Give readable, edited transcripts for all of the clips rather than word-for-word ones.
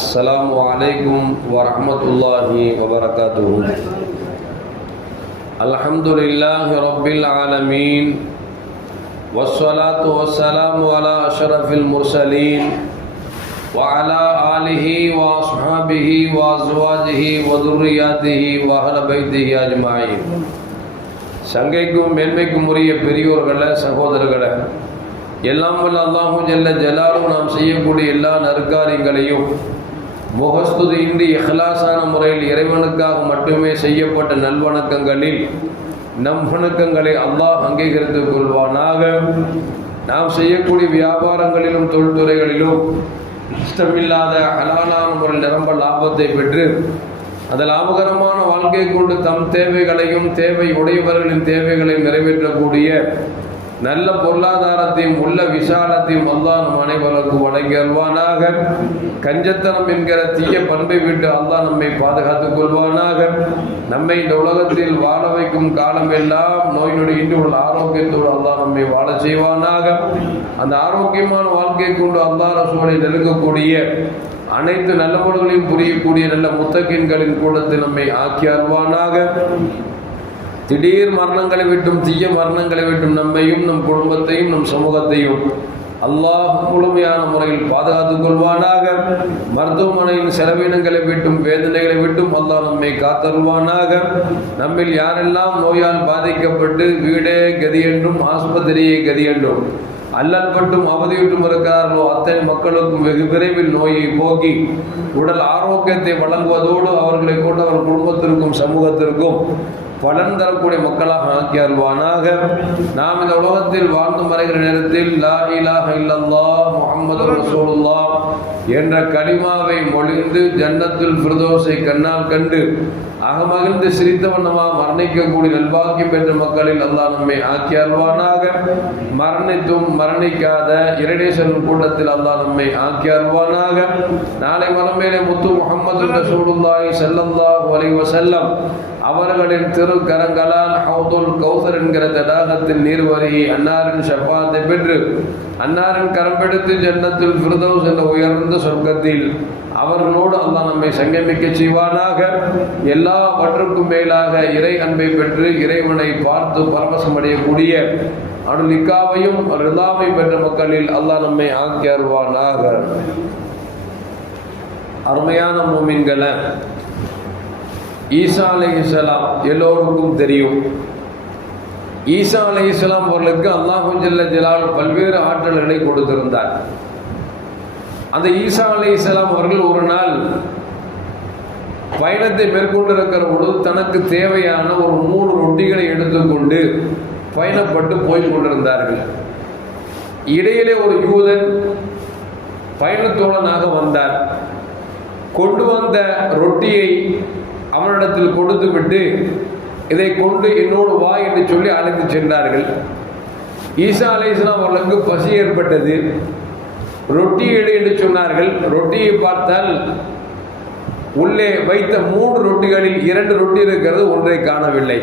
السلام عليكم ورحمة الله وبركاته. الحمد لله رب العالمين والصلاة والسلام على أشرف المرسلين وعلى آله وأصحابه وأزواجه وذرياته وأهل بيته أجمعين. சங்கைக்கும் மேன்மைக்கும் உரிய பெரியோர்களே, சகோதரர்களே, எல்லாம் வல்ல அல்லாஹு ஜல்ல ஜலாலும் நாம் செய்யக்கூடிய எல்லா நற்காரியங்களையும் முகஸ்துதியின்றி இஹ்லாஸான முறையில் இறைவனுக்காக மட்டுமே செய்யப்பட்ட நல்வணக்கங்களில் நம் வணக்கங்களை அல்லாஹ் அங்கீகரித்துக் கொள்வானாக. நாம் செய்யக்கூடிய வியாபாரங்களிலும் தொழில்துறைகளிலும் இஷ்டமில்லாத ஹலாலான முறையில் நிரம்ப லாபத்தை பெற்று அந்த லாபகரமான வாழ்க்கை கொண்டு தம் தேவைகளையும் தேவை உடையவர்களின் தேவைகளையும் நிறைவேற்றக்கூடிய நல்ல பொருளாதாரத்தையும் உள்ள விசாலத்தையும் அல்லாஹ் நம் அனைவருக்கும் வழங்கி அல்வானாக. கஞ்சத்தனம் என்கிற தீய பண்பை விட்டு அல்லாஹ் நம்மை பாதுகாத்துக் கொள்வானாக. நம்மை இந்த உலகத்தில் வாழ வைக்கும் காலம் எல்லாம் நோய் நொடி இன்றி உள்ள ஆரோக்கியத்தோடு அல்லாஹ் நம்மை வாழ செய்வானாக. அந்த ஆரோக்கியமான வாழ்க்கை கொண்டு அல்லாஹ் ரசூலை நெருங்கக்கூடிய அனைத்து நல்ல முறைகளையும் புரியக்கூடிய நல்ல முத்தகின்களின் கூடத்தில் நம்மை ஆக்கி அல்வானாக. திடீர் மரணங்களை விட்டும் தீய மரணங்களை விட்டும் நம்மையும் நம் குடும்பத்தையும் நம் சமூகத்தையும் அல்லாஹ் முழுமையான முறையில் பாதுகாத்துக் கொள்வானாக. மருத்துவமனையின் செலவினங்களை விட்டும் வேதனைகளை விட்டும் அல்லாஹ் நம்மை காத்தருவானாக. நம்மில் யாரெல்லாம் நோயால் பாதிக்கப்பட்டு வீடே கதி என்றும் ஆஸ்பத்திரியை கதி என்றும் அல்லல் பட்டும் அவதியுற்றும் இருக்கிறார்களோ அத்தனை மக்களுக்கும் வெகு விரைவில் நோயை போக்கி உடல் ஆரோக்கியத்தை வழங்குவதோடு அவர்களை கொண்டு அவர் குடும்பத்திற்கும் சமூகத்திற்கும் பலன் தரக்கூடிய மக்களாக ஆக்கி அருள்வானாக. நாம் இந்த உலகத்தில் வாழ்ந்து மறைகிற நேரத்தில் லா இலாஹ இல்லல்லாஹ் முஹம்மது ரசூலுல்லாஹ் என்ற கலிமாவை மொழிந்து ஜன்னத்துல் ஃபிர்தௌஸை கண்ணால் கண்டு அகமகிழ்ந்து சிரித்த வண்ணமாக மரணிக்கக்கூடிய நல்வாக்கியம் பெற்ற மக்களில் அல்லாஹ் நம்மை ஆக்கி அருள்வானாக. மரணித்தும் மரணிக்காத இரடேசன் கூட்டத்தில் அல்லாஹ் நம்மை ஆக்கி அருள்வானாக. நாளை மறுமையிலே முத்து முஹம்மது ரசூலுல்லாஹி ஸல்லல்லாஹு அலைஹி வஸல்லம் அவர்களின் திருக்கரங்களால் ஹவுதுல் கௌசர் என்கிற தடாகத்தில் நீர் வருகி அன்னாரின் ஷஃபாத்தை பெற்று அன்னாரின் கரம்பெடுத்து ஜன்னத்துல் ஃபிர்தௌஸ் என்ற உயர்ந்த சொர்க்கத்தில் அவர்களோடு அல்லாஹ் நம்மை சங்கமிக்க செய்வானாக. எல்லாவற்றுக்கும் மேலாக இறை அன்பை பெற்று இறைவனை பார்த்து பரவசம் அடையக்கூடிய அனுலிக்காவையும் ரிதாவை பெற்ற மக்களில் அல்லாஹ் நம்மை ஆக்கி அருள்வானாக. அருமையான மூமின்களை, ஈசா அலைஹிஸ்ஸலாம் எல்லோருக்கும் தெரியும். ஈசா அலைஹிஸ்ஸலாம் அவர்களுக்கு அல்லாஹு ஜல்ல ஜலால் பல்வேறு ஆற்றல்களை கொடுத்திருந்தார். அந்த ஈசா அலைஹிஸ்ஸலாம் அவர்கள் ஒரு நாள் பயணத்தை மேற்கொண்டிருக்கிற பொழுது தனக்கு தேவையான ஒரு 3 ரொட்டிகளை எடுத்துக்கொண்டு பயணப்பட்டு போய் கொண்டிருந்தார்கள். இடையிலே ஒரு யூதன் பயணத்தோழனாக வந்தார். கொண்டு வந்த ரொட்டியை அவனிடத்தில் கொடுத்து விட்டு இதை கொண்டு என்னோடு வா என்று சொல்லி அழைத்து சென்றார்கள். ஈசா அலைஹிஸ்ஸலாம் அவர்களுக்கு பசி ஏற்பட்டது. ரொட்டி எடு என்று சொன்னார்கள். ரொட்டியை பார்த்தால் உள்ளே வைத்த 3 ரொட்டிகளில் 2 ரொட்டி இருக்கிறது, ஒன்றை காணவில்லை.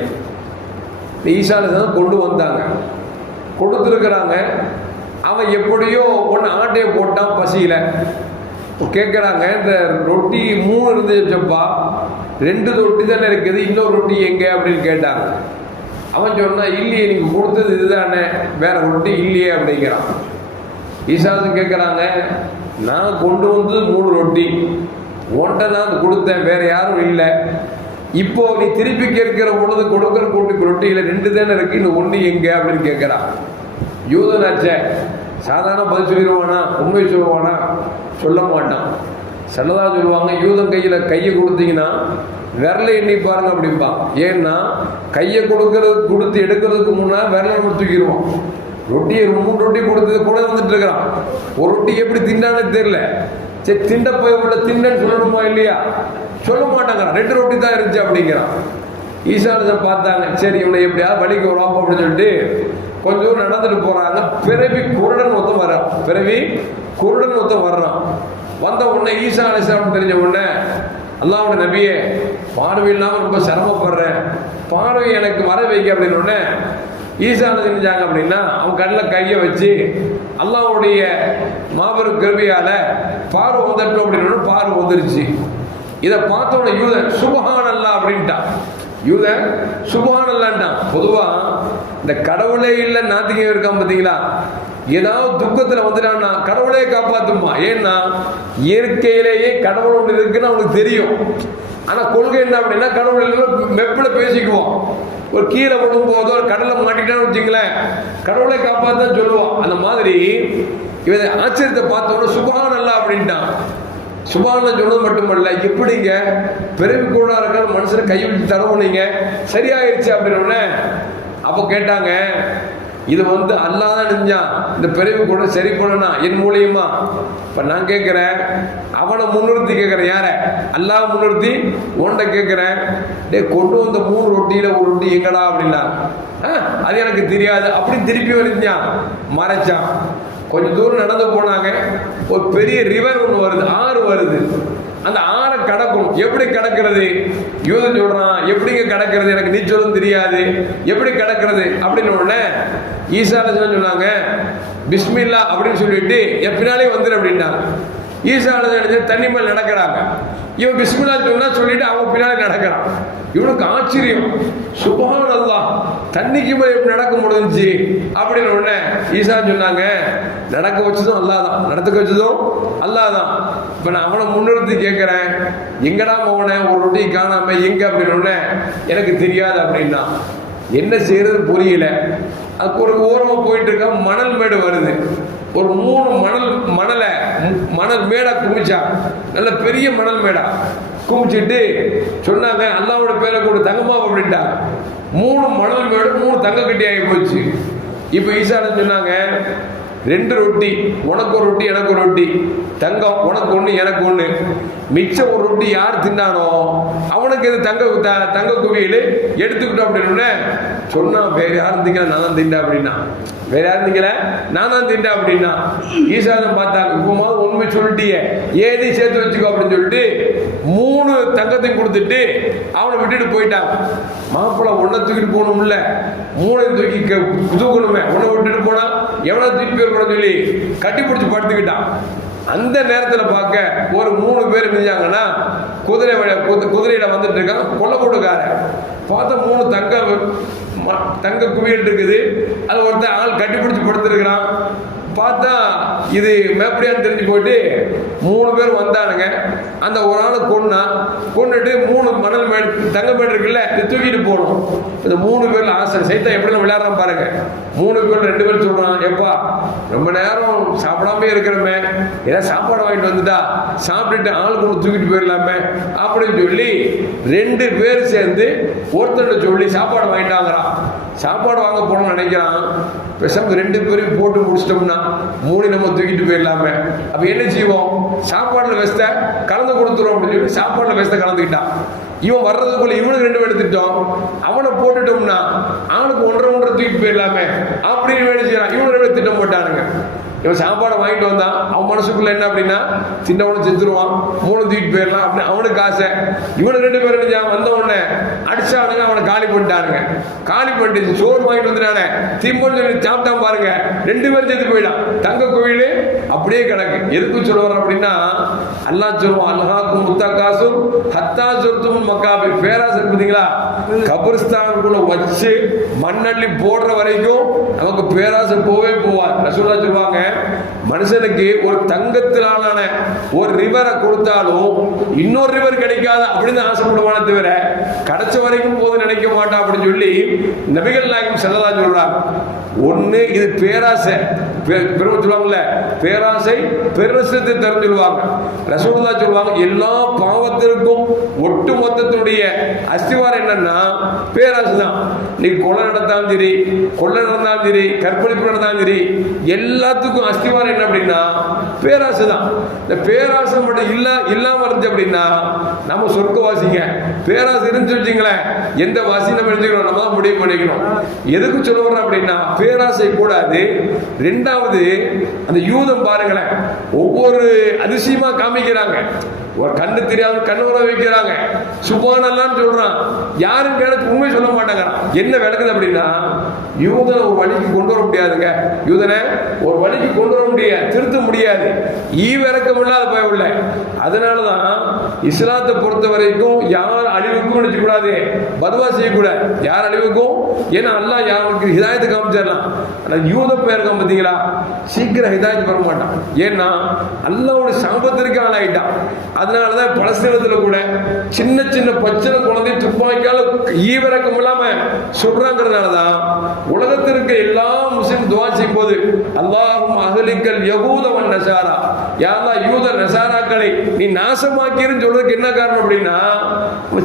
ஈசா அலைஹிஸ்ஸலாம் கொண்டு வந்தாங்க, கொடுத்துருக்கிறாங்க. அவன் எப்படியோ ஒன்று ஆட்டையை போட்டான் பசியில். கேட்குறாங்க, இந்த ரொட்டி 3 இருந்துச்சப்பா, 2 ரொட்டி தானே இருக்குது, இன்னொரு ரொட்டி எங்கே அப்படின்னு கேட்டாங்க. அவன் சொன்னான், இல்லையே நீங்கள் கொடுத்தது இதுதானே, வேற ரொட்டி இல்லையே அப்படிங்கிறான். ஈசாவுக்கு கேட்குறாங்க, நான் கொண்டு வந்தது 3 ரொட்டி, ஒன்றை தான் கொடுத்தேன், வேற யாரும் இல்லை. இப்போ நீ திருப்பி கேட்கிற பொழுது கொடுக்குற கூட்டுக்கு ரொட்டியில் 2 தானே இருக்கு, இன்னும் 1 எங்கே அப்படின்னு கேட்குறான். யூதனாச்சே, சாதாரண பதில் சொல்லிடுவானா, உண்மை சொல்லுவானா? சொல்ல மாட்டான். சிலதான் சொல்லுவாங்க, யூதன் கையில் கையை கொடுத்தீங்கன்னா விரலை எண்ணி பாருங்க அப்படிம்பான். ஏன்னா கையை கொடுத்து எடுக்கிறதுக்கு முன்னாடி விரலை தூக்கிடுவான். ரொட்டியை 3 ரொட்டி கொடுத்தது கூட வந்துட்டு இருக்கிறான். ஒரு ரொட்டி எப்படி திண்டான்னு தெரியல. சரி, திண்ட போய் உள்ள திண்டன்னு சொல்லணுமா இல்லையா? சொல்ல மாட்டாங்கிறான். 2 ரொட்டி தான் இருந்துச்சு அப்படிங்கிறான். ஈசானத்தை பார்த்தாங்க, சரி இவனை எப்படியாவது வலிக்கு வராப்ப அப்படின்னு சொல்லிட்டு கொஞ்சம் தூரம் நடந்துட்டு போறாங்க. பிறவி குருடன் மொத்தம் வர்றான். வந்த உடனே ஈசா அலைஹிஸ்ஸலாம் தெரிஞ்ச உடனே, அல்லாஹ்வோட நபியே, பார்வை இல்லாமல் ரொம்ப சிரமப்படுறேன், பார்வை எனக்கு வர வைக்க அப்படின்னு உடனே ஈசா செஞ்சாங்க அப்படின்னா அவன் கண்ணில் கையை வச்சு அல்லாஹ்வுடைய மாபெரும் கிருபையால பார்வை வந்துட்டோம் அப்படின்னு பார்வை வந்துருச்சு. இதை பார்த்தோட யூதன் சுப்ஹானல்லாஹ் அப்படின்ட்டான். யூதன் சுப்ஹானல்லாஹ்ன்றான். பொதுவா இந்த கடவுளே இல்லை நாத்திகம் இருக்கான் பார்த்தீங்களா, ஏதாவது துக்கத்தில் வந்துட்டான்னா கடவுளே காப்பாத்துமா. ஏன்னா இயற்கையிலேயே கடவுள் ஒன்று இருக்குன்னு அவனுக்கு தெரியும். ஆனால் கொள்கை என்ன அப்படின்னா கடவுள் மெப்பில் பேசிக்குவோம். ஒரு கீழே விழும் போதோ கடலை மாட்டிட்டான்னு வச்சுங்களேன், கடவுளை காப்பாத்தான் சொல்லுவோம். அந்த மாதிரி இவன் ஆச்சரியத்தை பார்த்தோன்னா சுப்ஹானல்லாஹ் அப்படின்ட்டான். சுப்ஹானல்லாஹ் சொன்னது மட்டுமல்ல, எப்படிங்க பிறவி கூட இருக்கிற மனுஷனை கைவிட்டு தரவுனீங்க சரியாயிருச்சு அப்படின்னு. அப்போ கேட்டாங்க, இது அல்லாஹ் தான் செஞ்சான், இந்த பிறவி கூட சரி பண்ணனா என் மூலியமா. இப்போ நான் கேட்குறேன், அவனை முன்னிறுத்தி கேட்குறேன். யாரை? அல்லாஹ் முன்னிறுத்தி உன்கிட்ட கேட்குறேன், டே கொண்டு வந்த 3 ரொட்டியில் ஒரு ரொட்டி எங்கடா அப்படின்னா, அது எனக்கு தெரியாது அப்படின்னு திருப்பி வரைஞ்சான், மறைச்சான். கொஞ்சம் தூரம் நடந்து போனாங்க, ஒரு பெரிய ரிவர் ஒன்று வருது, ஆறு வருது. அந்த ஆறை கடக்கும். எப்படி கடக்கிறது? யூதன் சொல்றான், எப்படிங்க கடக்கிறது, எனக்கு நீச்சலும் தெரியாது, எப்படி கடக்கிறது அப்படின்னு உடனே ஈசா சொன்னாங்க, பிஸ்மில்லா அப்படின்னு சொல்லிட்டு என் பின்னாலே வந்துரு அப்படின்னாங்க. ஈசா தண்ணி மேல் நடக்கிறாங்க. இவன் பிஸ்மில்லா சொன்னா சொல்லிட்டு அவன் பின்னாலே நடக்கிறான். இவனுக்கு ஆச்சரியம், சுப்ஹானல்லாஹ் தண்ணிக்கு மேலே எப்படி நடக்க முடிஞ்சுச்சு அப்படின்னு உடனே ஈசா சொன்னாங்க, நடக்க வச்சதும் அல்லாஹ் தான், நடத்துக்க வச்சதும் அல்லாஹ் தான். இப்போ நான் அவனை முன்னிறுத்தி கேட்குறேன், எங்கடா மோனே ஒரு ரொட்டி காணாம எங்க அப்படின்னு. எனக்கு தெரியாது அப்படின்னா என்ன செய்யறது புரியல. அதுக்கு ஒரு ஓரமாக போயிட்டு இருக்க மணல் மேடு வருது. ஒரு 3 மணல் மேடா குமிச்சா, நல்ல பெரிய மணல் மேடா குமிச்சிட்டு சொன்னாங்க, அல்லாஹ்வோட பேரை கூட தங்கமா அப்படின்ட்டா. 3 மணல் மேடு 3 தங்க கட்டி ஆகி போச்சு. இப்போ ஈசா சொன்னாங்க, 2 ரொட்டி, உனக்கு ஒரு ரொட்டி எனக்கு ஒரு ரொட்டி, தங்கம் உனக்கு ஒன்று எனக்கு ஒன்று, மிச்சம் ஒரு ரொட்டி யார் தின்னானோ அவனுக்கு இது தங்க குவியல் எடுத்துக்கிட்டோம் அப்படின்னு சொன்னா. வேற யாரும் திங்கல, நான் தான் திண்டேன் அப்படின்னா. வேற யாரும் திங்கல, நான் தான் திண்டேன் அப்படின்னா. ஈசாதம் பார்த்தாங்க, இப்போமா உண்மை சொல்லிட்டியே, ஏதையும் சேர்த்து வச்சுக்கோ அப்படின்னு சொல்லிட்டு 3 தங்கத்தையும் கொடுத்துட்டு அவனை விட்டுட்டு போயிட்டான். மாப்பிள்ளை ஒன்றை தூக்கிட்டு போகணும்ல, 3 தூக்கி தூக்கணுமே, உன்னை விட்டுட்டு போனா எவ்வளோ தூக்கி போயிருக்கணும் சொல்லி கட்டி பிடிச்சி படுத்துக்கிட்டான். அந்த நேரத்தில் பார்க்க ஒரு 3 பேர் மிஞ்சாங்கன்னா குதிரையில வந்துட்டு இருக்கான் கொல்லக்கூடக்காரன். பார்த்தா 3 தங்க குவியல் இருக்குது. அது ஒருத்தன் ஆள் கட்டி பிடிச்சி படுத்துருக்கிறான். பார்த்தா இது மேப்படியான்னு தெரிஞ்சு போயிட்டு 3 பேர் வந்தானுங்க. அந்த ஒரு ஆளை கொண்டுட்டு 3 மணல் மேடு தங்க மேடு இருக்குல்ல, இது தூக்கிட்டு போகணும். இந்த 3 பேர்ல ஆசை சைத்தா எப்படிலாம் விளையாடுறான் பாருங்க. 3 பேர் 2 பேர் சொல்றான், எப்பா ரொம்ப நேரம் சாப்பிடாமே இருக்கிறோமே, ஏதாவது சாப்பாடு வாங்கிட்டு வந்துட்டா சாப்பிட்டுட்டு ஆளுக்கு ஒன்று தூக்கிட்டு போயிடலாமே அப்படின்னு சொல்லி 2 பேர் சேர்ந்து ஒருத்தர் சொல்லி சாப்பாடு வாங்கிட்டாங்கிறான். சாப்பாடு வாங்க போனோம்னு நினைக்கிறான். பேசாம 2 பேரையும் போட்டு முடிச்சிட்டோம்னா 3 நம்ம தூக்கிட்டு போயிடலாமே. அப்ப என்ன செய்வோம், சாப்பாடுல வெஸ்த கலந்து கொடுத்துரும் அப்படின்னு சொல்லி சாப்பாடுல வெஸ்த கலந்துக்கிட்டான். இவன் வர்றதுக்குள்ள இவனுக்கு 2 பேர் எடுத்துட்டோம், அவனை போட்டுட்டோம்னா அவனுக்கு 1.5 தூக்கிட்டு போயிடலாமே அப்படின்னு வேணும். இவனு 2 பேர் திட்டம் போட்டானுங்க. இவன் சாப்பாடை வாங்கிட்டு வந்தான், அவன் மனசுக்குள்ள என்ன அப்படின்னா சின்னவனை செத்துருவான், 3 தூக்கிட்டு போயிடலாம் அப்படின்னு அவனுக்கு ஆசை. இவனு 2 பேர் வந்த உடனே அடிச்சானுங்க, அவனை காலி பண்ணிட்டானுங்க. காலி பண்ணிட்டு சோறு வாங்கிட்டு வந்துட்டானே திம்பன்னு சொல்லி சாப்பிட்டான் பாருங்க, 2 பேரும் செத்து போயிடான். தங்க கோயில் அப்படியே கிடக்கு. எதுக்கு சொல்லுவார் அப்படின்னா, அல்லாஹ் சொல்லுவான், அல்ஹாக்கும் முத்தகாசும் ஹத்தா சுர்துமுல் மக்காபிர். பேராசை பார்த்தீங்களா, கபரிஸ்தானுக்குள்ள வச்சு மண்ணள்ளி போடுற வரைக்கும் நமக்கு பேராசை போவே போவார். ரசூலுல்லாஹ் சொல்லுவாங்க, மனுஷனுக்கு ஒரு தங்கத்திலான ஒரு ரிவரை கொடுத்தாலும் இன்னொரு ரிவர் கிடைக்காத அப்படின்னு ஆசைப்படுவானே தவிர கிடைச்ச வரைக்கும் போது நினைக்க மாட்டான் அப்படின்னு சொல்லி நபிகள் நாயகம் ஸல்லல்லாஹு அலைஹி சொல்றாங்க. ஒண்ணு இது பேராசை, சொல்லுவாங்கல்ல பேராசை பெருசத்தை தெரிஞ்சுடுவாங்க. ரசூலுல்லாஹ் சொல்லுவாங்க, எல்லா பாவத்திற்கும் ஒட்டு மொத்தத்துடைய அஸ்திவாரம் என்னன்னா பேராசை தான். நீ கொலை நடந்தாலும் சரி, கொள்ளை நடந்தாலும் நடந்தாலும் சரி, கற்பழிப்பு நடந்தாலும் சரி, எல்லாத்துக்கும் அஸ்திவாரம் என்ன அப்படின்னா பேராசை தான். இந்த பேராசை மட்டும் இல்லாம இருந்துச்சு அப்படின்னா நம்ம சொர்க்கவாசிங்க. பேராசை இருந்துச்சு வச்சுங்களேன், எந்த வாசி நம்ம எடுத்துக்கணும், நம்ம தான் முடிவு பண்ணிக்கணும். எதுக்கு சொல்ல வர்றோம் அப்படின்னா பேராசை கூடாது. ரெண்டாவது, அந்த யூதம் பாருங்களேன், ஒவ்வொரு அதிசயமா காமிக்கிறாங்க. ஒரு கண்ணு தெரியாத கண்ணு வர வைக்கிறாங்க, சுபானல்லான்னு சொல்றான், யாரும் கேட்டு உண்மை சொல்ல மாட்டாங்க. என்ன விளக்குது அப்படின்னா யூதனை ஒரு வழிக்கு கொண்டு வர முடியாதுங்க. யூதனை ஒரு வழிக்கு கொண்டு வர முடியாது, திருத்த முடியாது. ஈவிரக்கம் இல்லாத பயம் இல்லை. அதனாலதான் இஸ்லாத்தை பொறுத்த வரைக்கும் யார் அழிவுக்கும் நினைச்சு கூடாது, பதுவா செய்யக்கூடாது. யார் அழிவுக்கும், ஏன்னா அல்லாஹ் யாருக்கு ஹிதாயத்தை காமிச்சிடலாம். ஆனா யூத பேர் பார்த்தீங்களா, சீக்கிரம் ஹிதாயத்து வர மாட்டான். ஏன்னா அல்லாஹ்வுடைய சாபத்திற்கு ஆளாயிட்டான். அதனாலதான் பலஸ்தீனத்தில் கூட சின்ன சின்ன பச்சனை குழந்தை துப்பாக்கியால ஈவிரக்கம் இல்லாம சொல்றாங்கிறதுனாலதான் உலகத்திற்கு எல்லா முஸ்லிம் துவா செய்யும் போது அல்லாஹும் அஹ்லிக்கல் யஹூத வன் நஸாரா, யா அல்லாஹ் யூத நஸாராக்களை நீ நாசமாக்கிருன்னு சொல்றதுக்கு என்ன காரணம் அப்படின்னா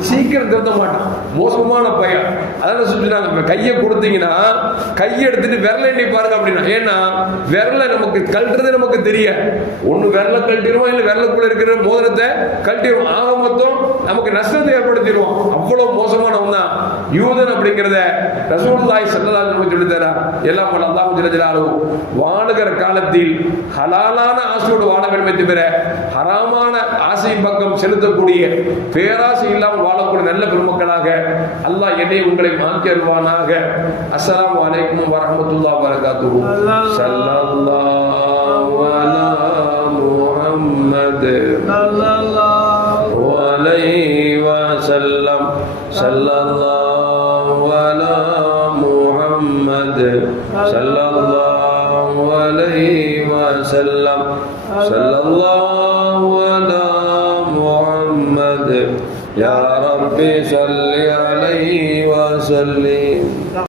சீக்கிரம் திருத்த மாட்டான், மோசமான பையன். அதான் சொல்லிட்டாங்க, கையை கொடுத்தீங்கன்னா கையை எடுத்துட்டு விரல எண்ணி பாருங்க அப்படின்னா. ஏன்னா விரல நமக்கு கழட்டுறது நமக்கு தெரியாது. ஒண்ணு விரல கழட்டிடுவோம், இல்ல விரலுக்குள்ள இருக்கிற மோதிரத்தை கழட்டிடுவோம். ஆக மொத்தம் நமக்கு நஷ்டத்தை ஏற்படுத்திடுவோம். அவ்வளவு மோசமானவன் தான் யூதன் அப்படிங்கிறத ரசூலுல்லாஹி ஸல்லல்லாஹு அலைஹி வஸல்லம் சொல்லித்தரா. எல்லாம் அல்லாஹ் ஜல்ல ஜலாலுஹு வாழுகிற காலத்தில் ஹலாலான ஆசையோடு வாழ வேண்டும் தவிர ஹராமான ஆசையின் பக்கம் செலுத்தக்கூடிய பேராசை இல்லாமல் வாழக்கூடிய நல்ல பெருமக்களாக அல்லாஹ் என்னை உங்களை மாற்றி அருள்வானாக. அஸ்ஸலாமு அலைக்கும் வரஹ்மத்துல்லாஹி வபரகாத்துஹு. ஸல்லல்லாஹு அலா முஹம்மத் ஸல்லல்லாஹு அலைஹி வஸல்லம். ஸல்லல்லாஹு அலா முஹம்மத் ஸல்லல்லாஹு அலைஹி வஸல்லம். ஸல்லல்லாஹு அலா முஹம்மத் யா ரப்பி ஸல்லி அலைஹி வஸல்லிம்.